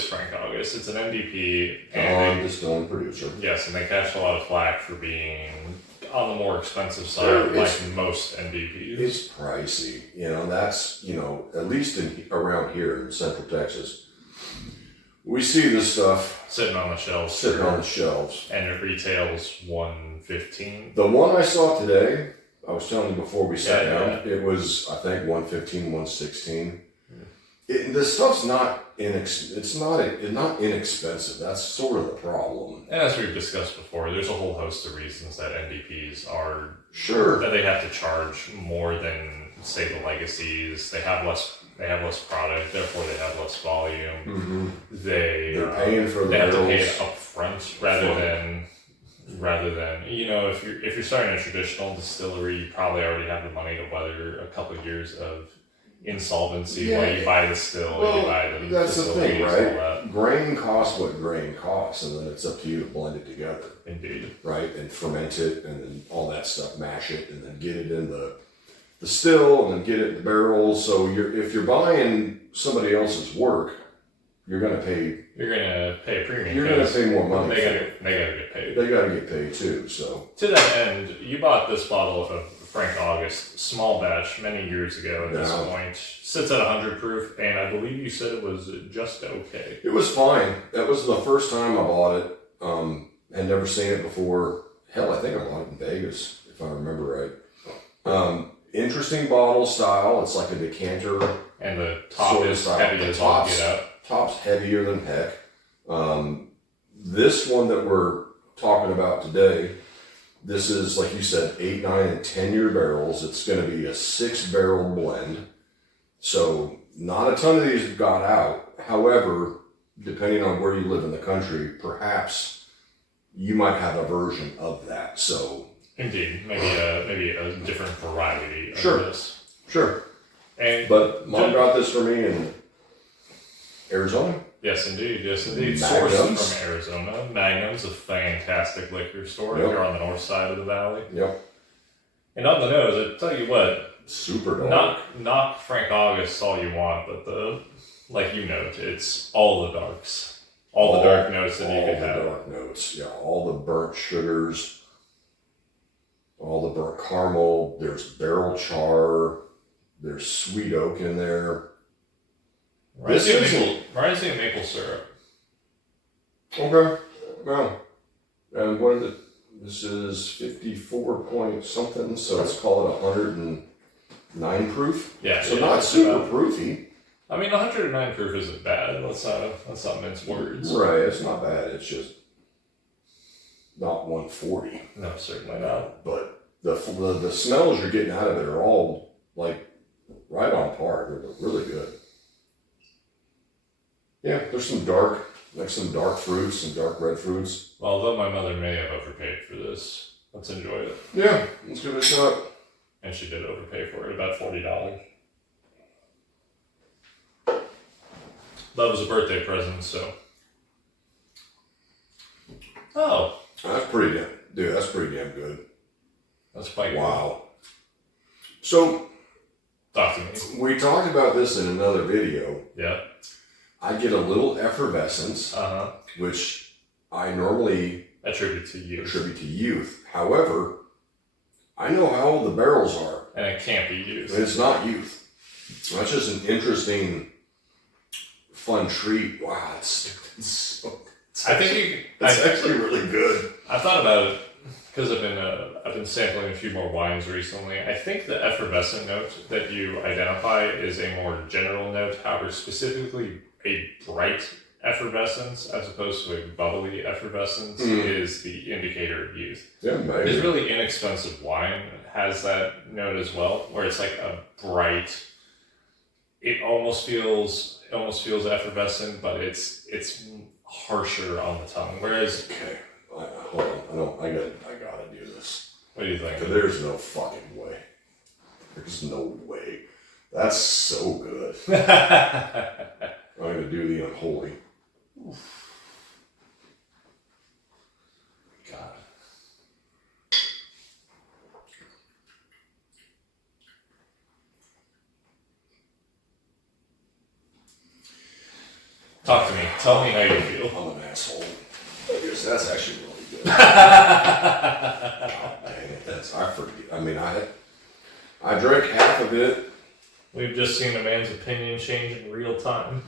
is Frank August. It's an NDP. And distilling producer. Yes, and they catch a lot of flack for being on the more expensive side, like most NDPs. It's pricey, that's, at least around here in Central Texas. We see this stuff sitting on the shelves. And it retails $115. The one I saw today, I was telling you before we sat down, it was, I think, $115, $116. This stuff's not not inexpensive. That's sort of the problem. And as we've discussed before, there's a whole host of reasons that NDPs are that they have to charge more than, say, the legacies. They have less product, therefore they have less volume. Mm-hmm. They're paying for the have to pay barrels it up front rather than if you're starting a traditional distillery, you probably already have the money to weather a couple of years of insolvency while you buy the still, you buy the that's the thing, right? That. Grain costs what grain costs, and then it's up to you to blend it together. Indeed. Right, and ferment it, and then all that stuff, mash it, and then get it in the still, and then get it in the barrels. So if you're buying somebody else's work, you're gonna pay a premium. You're gonna pay more money. They gotta get paid. They gotta get paid too. So to that end, you bought this bottle of Frank August small batch many years ago. At this point, sits at 100 proof, and I believe you said it was just okay. It was fine. That was the first time I bought it. Had never seen it before. Hell, I think I bought it in Vegas, if I remember right. Interesting bottle style. It's like a decanter. And the top is heavy as all get out. Top's heavier than heck. This one that we're talking about today, this is, like you said, 8, 9, and 10-year barrels. It's going to be a 6-barrel blend. So not a ton of these got out. However, depending on where you live in the country, perhaps you might have a version of that. So indeed, maybe a different variety of this. Sure. But Mom got this for me in Arizona. Yes, indeed. Magnums. Sourced from Arizona. Magnum's a fantastic liquor store if you're on the north side of the valley. Yep. And on the nose, I tell you what, super dark. Knock Frank August all you want, but like you note, it's all the darks. All the dark notes that you could have. All the dark notes, yeah. All the burnt sugars, all the burnt caramel. There's barrel char. There's sweet oak in there. Rising maple syrup. Okay. Well, and this is 54 point something, so let's call it 109 proof. Yeah. So not super proofy. I mean, 109 proof isn't bad. Let's not mince words. Right, it's not bad. It's just not 140. No, certainly not. But the smells you're getting out of it are all like right on par. They're really good. Yeah, there's some dark fruits, some dark red fruits. Well, although my mother may have overpaid for this, let's enjoy it. Yeah, let's give it a shot. And she did overpay for it, about $40. That was a birthday present, so. Oh. That's pretty damn good. That's quite good. Wow. So, talk to me. We talked about this in another video. Yeah. I get a little effervescence, which I normally attribute to youth. However, I know how old the barrels are. And it can't be youth. It's not youth. That's just an interesting, fun treat. Wow, it's actually really good. I thought about it because I've been sampling a few more wines recently. I think the effervescent note that you identify is a more general note. However, specifically a bright effervescence as opposed to a bubbly effervescence is the indicator of youth. Yeah, maybe. Because really inexpensive wine has that note as well, where it's like a bright. It almost feels effervescent, but it's harsher on the tongue. Whereas, okay, hold on, I gotta do this. What do you think? There's no fucking way. There's no way. That's so good. I'm gonna do the unholy. God. Talk to me. Tell me how you feel. I'm an asshole. I guess that's actually really good. God dang it, I forget. I mean, I drank half of it. We've just seen a man's opinion change in real time.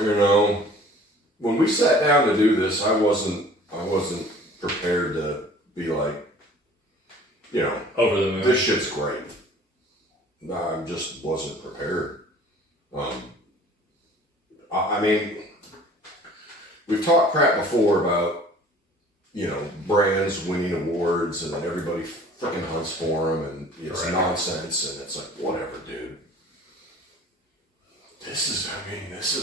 You know, when we sat down to do this, I wasn't prepared to be like, you know, over the moon. This shit's great. I just wasn't prepared. I mean, we've talked crap before about, you know, brands winning awards and then everybody freaking hunts for them and it's nonsense and it's like, whatever, dude. This is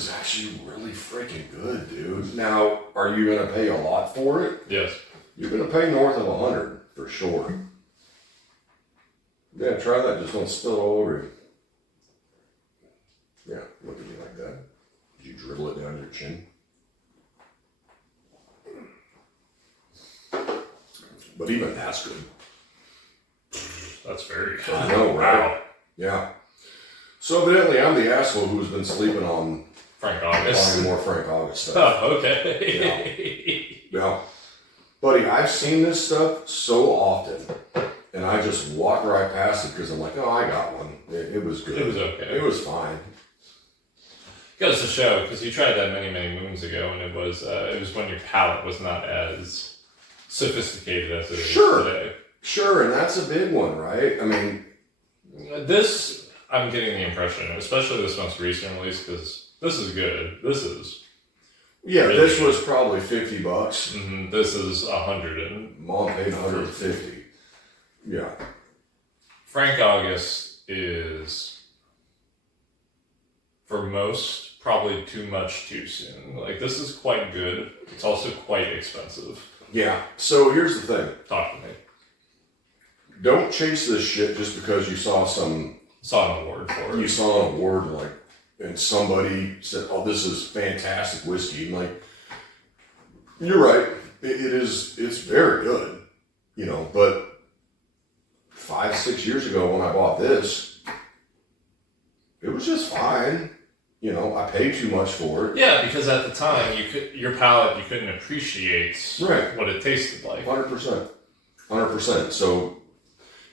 actually really freaking good, dude. Now, are you going to pay a lot for it? Yes. You're going to pay north of 100 for sure. Yeah, try that. Just don't spill all over you. Yeah, look at me like that. Did you dribble it down your chin? But even that's good. That's very good. I know, right? Wow. Yeah. So evidently, I'm the asshole who's been sleeping on Frank August. buying more Frank August stuff. Oh, okay. Yeah. Buddy, I've seen this stuff so often, and I just walk right past it because I'm like, oh, I got one. It was good. It was okay. It was fine. Goes to show, because you tried that many, many moons ago, and it was when your palate was not as sophisticated as it is today. Sure, and that's a big one, right? I mean, this, I'm getting the impression, especially this most recent release, because this is good. This is... Yeah, really this good. was probably $50. Mm-hmm. This is 100 and... Mom paid 150. Yeah. Frank August is, for most, probably too much too soon. Like, this is quite good. It's also quite expensive. Yeah. So here's the thing. Talk to me. Don't chase this shit just because you saw Saw an award for it. you saw an award and somebody said, "Oh, this is fantastic whiskey." And like, you're right. It's very good, you know. But 5-6 years ago when I bought this, it was just fine. You know, I paid too much for it. Yeah, because at the time, your palate, you couldn't appreciate Right. what it tasted like. 100%. 100%. So,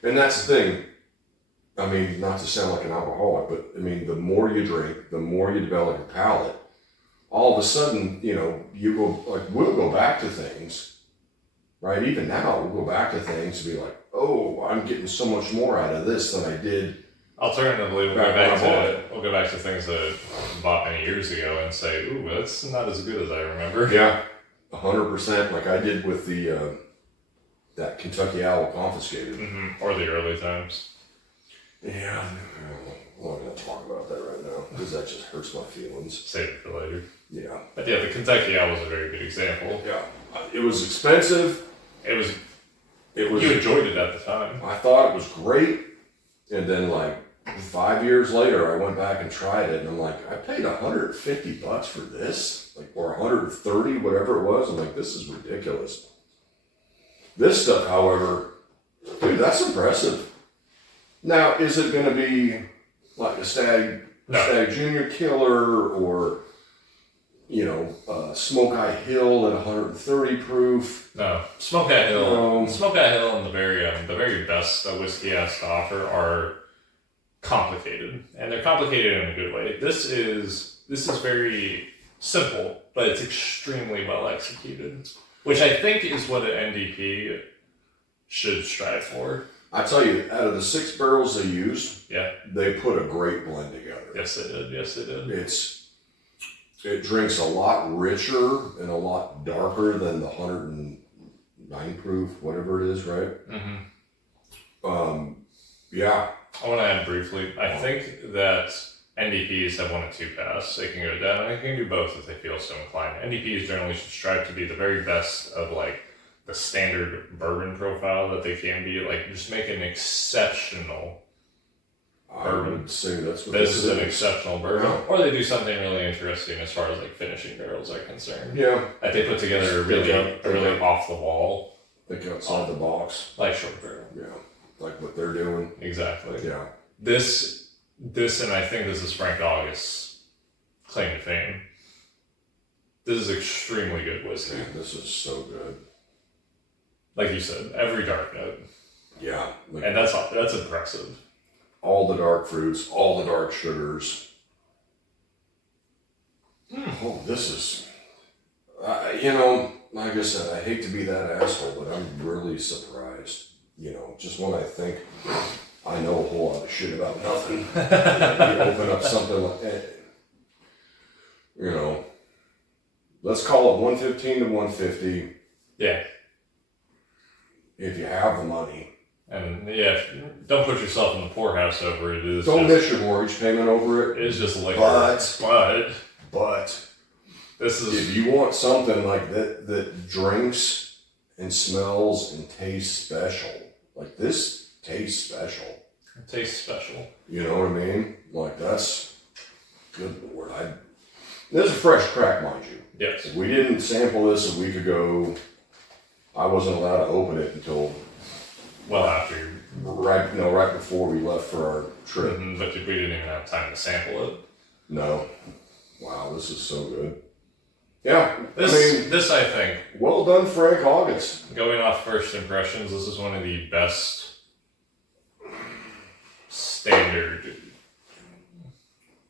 and that's the thing. I mean, not to sound like an alcoholic, but I mean, the more you drink, the more you develop your palate. All of a sudden, you know, we'll go back to things, right? Even now, we'll go back to things to be like, oh, I'm getting so much more out of this than I did. Alternatively, we'll Back go back to things that I bought many years ago and say, ooh, that's not as good as I remember. Yeah, 100%. Like I did with the that Kentucky Owl Confiscated. Mm-hmm. Or the early times. Yeah, I'm not going to talk about that right now because that just hurts my feelings. Save it for later. Yeah. But yeah, the Kentucky Owl was a very good example. Yeah. It was expensive. It was. You enjoyed it at the time. I thought it was great. And then like 5 years later, I went back and tried it and I'm like, I paid $150 for this, like, or 130, whatever it was. I'm like, this is ridiculous. This stuff, however, dude, that's impressive. Now, is it going to be like a Stag Junior Killer or, you know, Smoke Eye Hill at 130 proof? No, Smoke Eye Hill. No. Smoke Eye Hill and the very best that whiskey has to offer are complicated, and they're complicated in a good way. This is very simple, but it's extremely well executed, which I think is what an NDP should strive for. I tell you, out of the 6 barrels they used, Yeah. they put a great blend together. Yes, they did. Yes, they did. It drinks a lot richer and a lot darker than the 109 proof, whatever it is, right? Mm-hmm. Yeah. I want to add briefly. I think that NDPs have one of two paths. They can go down, and they can do both if they feel so inclined. NDPs generally should strive to be the very best of like the standard bourbon profile that they can be. Like, just make an exceptional bourbon. I would say that's what This is an exceptional bourbon. Yeah. Or they do something really interesting as far as like finishing barrels are concerned. Yeah. That they put together a really off the wall, Think outside the box. like short barrel. Yeah. Like what they're doing. Exactly. Yeah. This, and I think this is Frank August's claim to fame, This is extremely good whiskey. Man, this is so good. Like you said, every dark note. Yeah. Like And that's impressive. all the dark fruits, all the dark sugars. Oh, this is, like I said, I hate to be that asshole, but I'm really surprised. Just when I think I know a whole lot of shit about nothing, you open up something like that. Let's call it 115 to 150 Yeah. if you have the money. And yeah, don't put yourself in the poorhouse over it. Don't miss your mortgage payment over it. It is just liquor. But This is if you want something like that drinks and smells and tastes special, like this tastes special. it tastes special. You know what I mean? Like that's good Lord. This is a fresh crack, mind you. Yes. If we didn't sample this a week ago, I wasn't allowed to open it until Well, after. right before we left for our trip. But we didn't even have time to sample it. No. Wow, this is so good. Yeah, This I think, well done, Frank August. going off first impressions, this is one of the best standard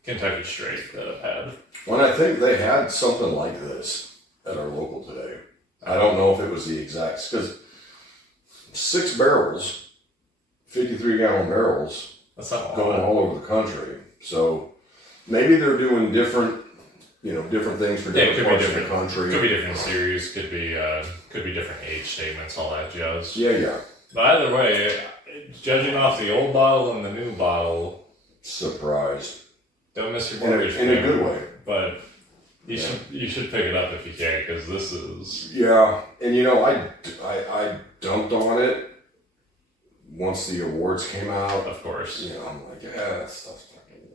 Kentucky straight that I've had. When I think they had something like this at our local today. I don't know if it was the exact, because 6 barrels, 53-gallon barrels, That's not a going lot. all over the country. So maybe they're doing different things for Yeah, it different could be parts of the different. country. Could be different series. Could be different age statements. All that jazz. Yeah. But either way, judging off the old bottle and the new bottle, Surprised. don't miss your In mortgage a payment. good way. But you should pick it up if you can, because this is Yeah, and I dumped on it once the awards came out. of course. I'm like, yeah, that stuff's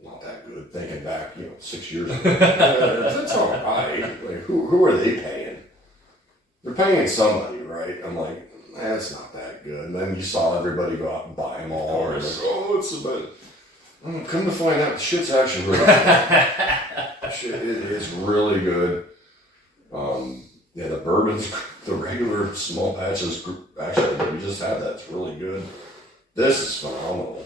not that good. Thinking back, 6 years ago, that's all right. Like, who are they paying? They're paying somebody, right? I'm like, that's not that good. And then you saw everybody go out and buy them all. And like, oh, it's about. Come to find out, the shit's actually really good. Shit, it is really good. The bourbons, the regular small batches, actually, we just had that's really good. This is phenomenal.